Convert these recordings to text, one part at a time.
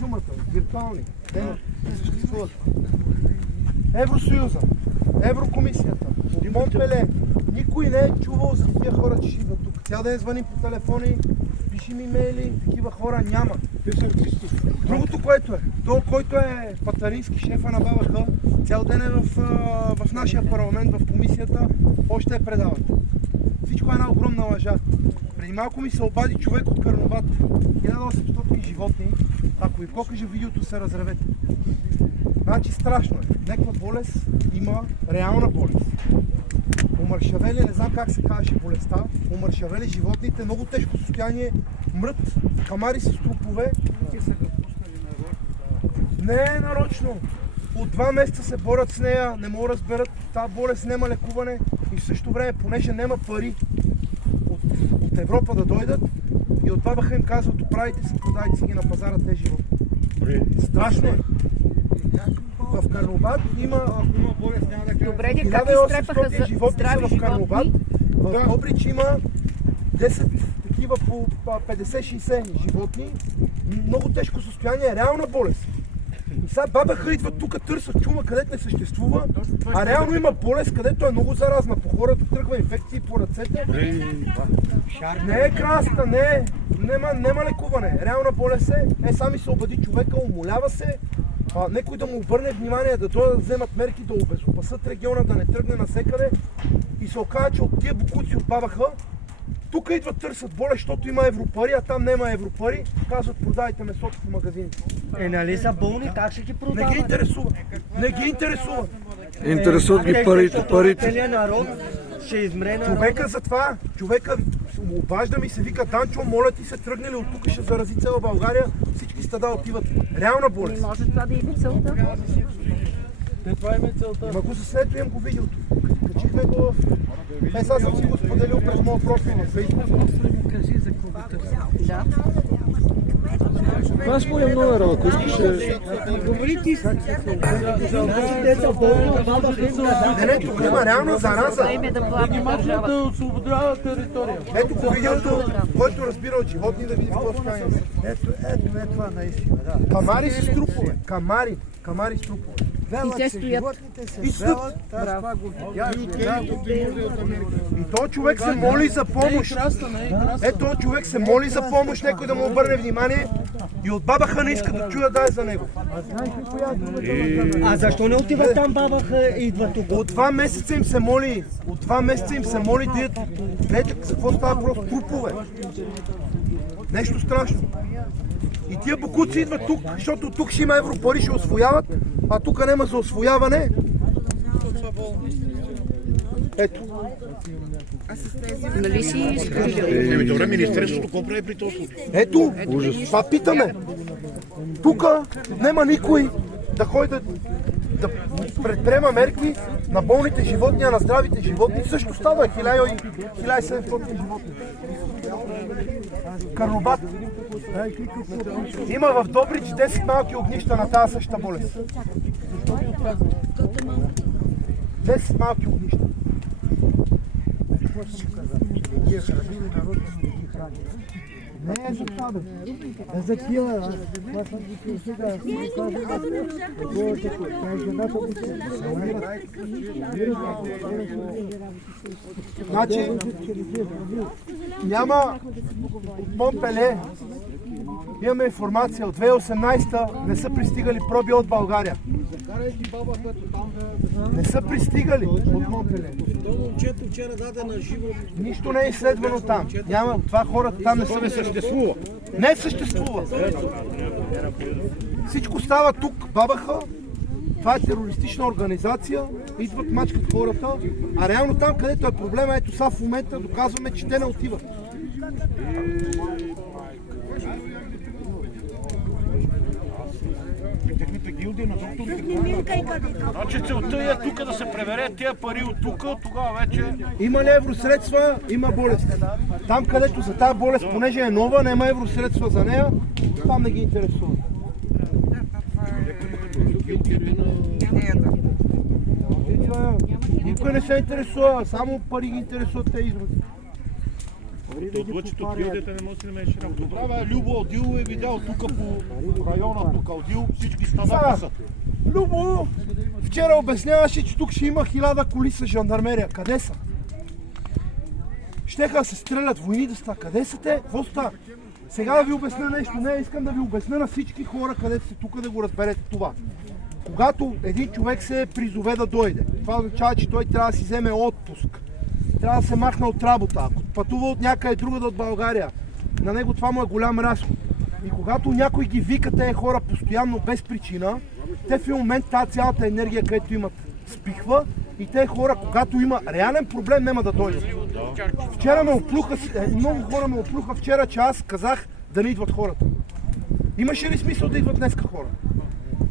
чумата, виртуални. Те не съществуват. Евросъюза, Еврокомисията, от Монпеле. Никой не е чувал за тия хора, че ще идват тук. Цял ден звъним по телефони, пишем имейли, такива хора няма. Другото, което е, то, който е Патарински, шефа на БАБХ, цял ден е в нашия парламент, в комисията, още е предават. Всичко е една огромна лъжа. Преди малко ми се обади човек от Карнобат. 1800 животни. Ако ви покажа видеото, се разревете. Значи страшно е. Някаква болест има реална болест. Умършавели, не знам как се казваше болестта, умършавели животните, много тежко състояние, мрът, камари с трупове. Не е нарочно. От 2 месеца се борят с нея, не могат да разберат, тази болест няма лекуване и в същото време, понеже няма пари от Европа да дойдат и от БАБХ им казват, оправите се, продайте си ги на пазара тези животни. Страшно е. В Карнобат има 1800 животни в Карнобат. В Добрич има 10 такива по 50-60 животни. Много тежко състояние, реална болест. И сега БАБХ идват тук, търсят чума, където не съществува, а реално има болест, където е много заразна. По хората тръгва инфекции по ръцете. Не е краста, няма лекуване. Реална болест е, сами се обади човека, умолява се. Некой да му обърне внимание, да дойдат да вземат мерки, да обезопасят региона, да не тръгне насекъде и се оказа, че от тия бокуци от БАБХ тук идват търсят болест, защото има европари, а там няма европари, казват продайте месото в магазините. Нали са болни, как ще ги продават? Не ги интересува. Не ги интересува. Интересуват ги парите. Целият народ ще измре на... Човека затова, обажда ми се, вика, Данчо, моля ти се, тръгнали от тук, ще зарази цяла България, всички стада отиват. Реална болест. Не може това да иде целта. Това е целта. Има го с ето, имам го видеото. Качихме го в... Сега съм си го споделил през моя профил на Фейсбук. Да. Това е с моя номер, ако искаш Говори ти си. Те са болни, Не, тук има реална зараза. Да им е да платят държавата. освобождава територия. Ето го видеото, който разбира от животни, да види какво стане. Ето това наистина, да. Камари с трупове. Камари с трупове. И те стоят. Животните се И свелят, аз това го видях. И този човек се моли за помощ. Ето този човек се моли за помощ, някой да му обърне внимание и от БАБХ не иска да чуя да е за него. А защо не отиват там БАБХ и идва тук? От 2 месеца им се моли. От 2 месеца им се моли да гледате за какво става просто трупове. Нещо страшно. И тия бокуци идват тук, защото тук ще има европари, ще освояват, а тук няма за освояване. Ето. Нали си служител? Добре, Министерството какво прави при този случай? Ето, това питаме. Тук няма никой да ходи да предприема мерки на болните животни, а на здравите животни. Също става 1700 животни. Карнобат. Има в Добрич 10 малки огнища на тази същата болест. 10 малки огнища. Не е за това, бе. Е за тия. Това съм ги сега. Жената му се... Значи, няма от Монпеле, имаме информация от 2018-та, не са пристигали проби от България. Не са пристигали от Монпеле. Нищо не е изследвано там. Няма, това хората там не са. Не съществува. Не съществува. Всичко става тук, БАБХ. Това е терористична организация, идват, мачкат хората, а реално там, където е проблема, ето сега в момента доказваме, че те не отиват. Значи целта е тук да се пребере тези пари от тук, тогава вече... Има ли евросредства? Има болест. Там, където за тази болест, понеже е нова, няма евросредства за нея, там не ги интересува. Никой не се интересува, само пари ги интересуват те изрази. То отлъчето от гилдията не може да намериш работа. Добре, бе, Любо Одил е видял тук по района, тук Одил, всички станаха са. Любо, вчера обясняваше, че тук ще има 1000 коли с жандармерия. Къде са? Щеха да се стрелят войни да ста. Къде са те? Какво ста? Сега да ви обясня нещо. Не, искам да ви обясня на всички хора, където сте тук, да го разберете това. Когато един човек се призове да дойде, това означава, че той трябва да си вземе отпуск. Трябва да се махне от работа. Ако пътува от някъде другаде от България, на него това му е голям разход. И когато някой ги вика тези хора постоянно без причина, те в един момент тази цялата енергия, където имат, спихва и тези хора, когато има реален проблем, няма да дойдат. Вчера ме оплюха, много хора ме оплюха вчера, че аз казах да не идват хората. Имаше ли смисъл да идват днеска хора?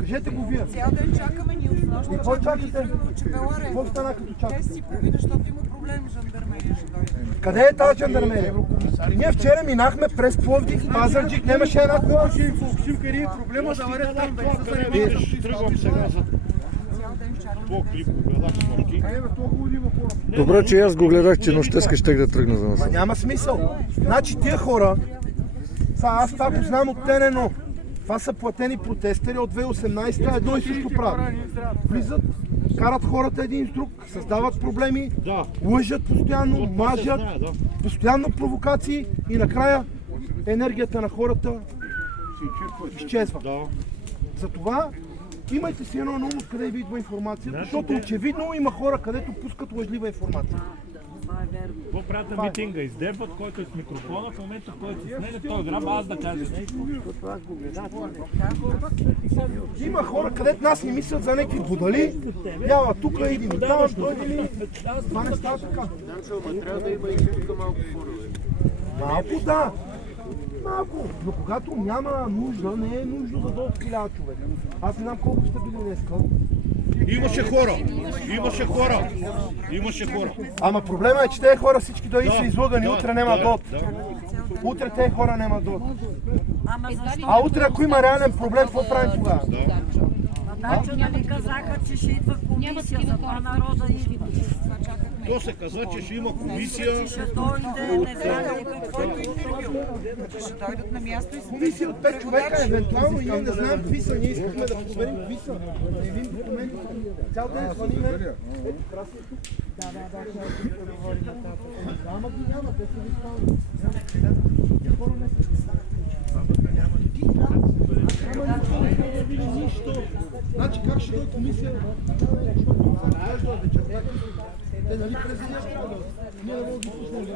Кажете го вие. Цял ден чакаме, ние от нощ И какво чакате? чакаме Какво стана като чакате? 10:30, защото има проблеми, жандармерия ще дойде. Къде е тази жандармерия? Ние вчера минахме през Пловдив, Пазарджик, нямаше една кола. Проблема да върят там, тръгвам сега за Цял ден чакаме. твой клип, го гледах снощи. Добре, че аз го гледах, че нощеска щех да тръгна за нас. Ма няма смисъл. Значи тия хора, аз това го знам от ТН1. Това са платени протестери от 2018, едно и също правят. Влизат, карат хората един с друг, създават проблеми, Да. лъжат постоянно, мажат, Да. постоянно провокации и накрая енергията на хората изчезва. Да. Затова имайте си едно на ум откъде ви идва информацията, защото очевидно има хора, където пускат лъжлива информация. Какво правят на митинга? Издебват, който е с микрофона, в момента, в който се смене, той граб, аз да кажа нещо. Има хора, където нас ни мислят за някакви будали, яла тук, иди ми там, дойди ли. Това не става така. Малко да. Малко. Но когато няма нужда, не е нужно да дойдат 1000 човека. Аз не знам колко сте били днеска. Имаше хора! Имаше хора! Имаше хора! Ама проблема е, че тези хора всички дойди са излъгани, утре няма да дойдат. Утре тези хора няма да дойдат. А утре, ако има реален проблем, какво правим тогава? Значи нали казаха, че ще идва комисия за това народа и То се каза, че ще има комисия. ще дойде, не знам какво Че ще дойдат на място и Комисия от 5 човека, евентуално, ние не знаем какви са, ние искахме да проверим какви са. Да видим документите. Цял ден звъниме. Ето, красно тук. Ама ги няма, те са ви спали. Хора не са. Няма нищо. Значи как ще дойде комисия? Те нали президент? Ние не мога да ги слушаме.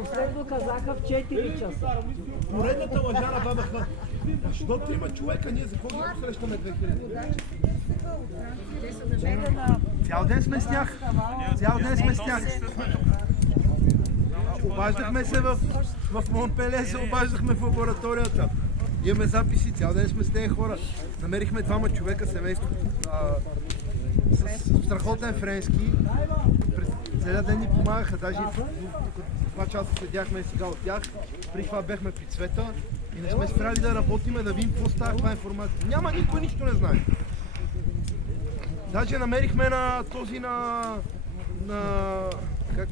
Последно казаха в 4 часа. Поредната лъжа на баба Хан. Защо 3 човека, ние за какво ги посрещаме 2000? Цял ден сме с тях. Цял ден сме с тях. Обаждахме се в Монпеле, се обаждахме в лабораторията. Имаме записи, цял ден сме с тези хора. Намерихме 2 човека семейство с страхотен френски. През целия ден ни помагаха, даже 2 часа седяхме сега от тях. При това бяхме при Цвета и не сме спряли да работиме, да видим какво става, каква информация. Няма, никой нищо не знае. Даже намерихме на този как?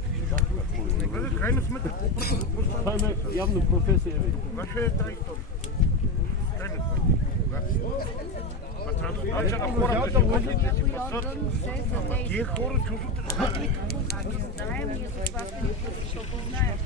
В крайна сметка, Това е явно професия. кога ще е тази история? Значи на хората лъжите си пасат. Ама тия хора чувстват да знаят. Знаем, ние за това сме защото знаем.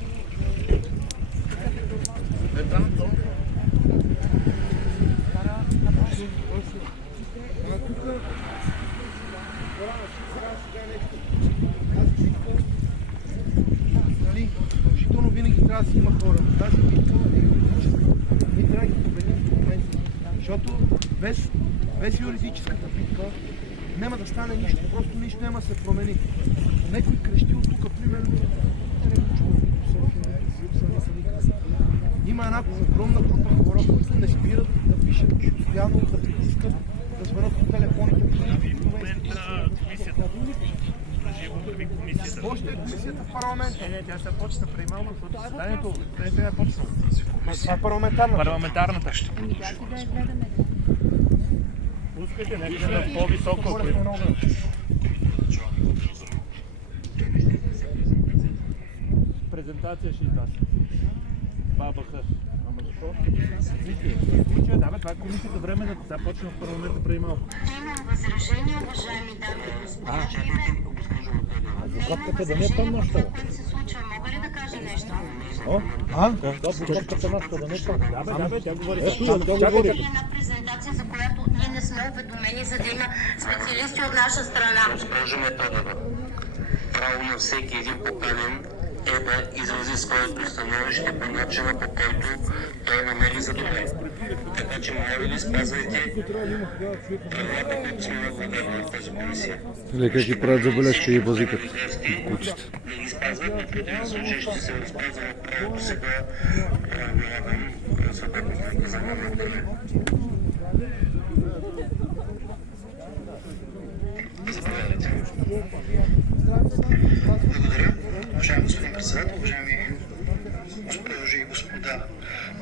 Нали, включително винаги трябва да си има хора. Тази битка е юридическа. Ние трябва да ги победим в момента. Защото без юридическата битка няма да стане нищо. Просто нищо няма да се промени. Некой крещи от тук, примерно, има една огромна група хора, които не спират да пишат постоянно, да притискат, да звънат по телефоните. Още е комисията в парламента. Не, тя ще почна преди малко, защото заседанието не е почнало. Това е парламентарната. Парламентарната. Ами как и да я гледаме? Пускайте някъде по-високо. Презентация ще изнася. БАБХ. Ама защо? Случая, да бе, това е комисията време да започне в парламента преди малко. Имам възражение, уважаеми дами и господа. Адвокатката да не е там нощта. Което се случва, мога ли да кажа нещо? Адвокатката нощта да не е там. Да бе, тя говори. Чакайте. Една презентация, за която ние не сме уведомени, за да има специалисти от наша страна. Госпожо Методова, право на всеки един поканен е да изрази своето становище по начина, по който той намери за добре. Така че, моля ви, спазвайте правилата, които сме налагали в тази комисия. Лека ги правят забележка и възикат. Кучета. Не ги спазват, в противен случай ще се възползвам от правото си да налагам съдебното наказание на управление. Заповядайте. Благодаря. Уважаеми господин председател, уважаеми госпожи и господа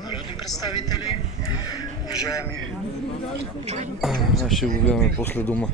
народни представители, уважаеми... Ще го гледаме после дома.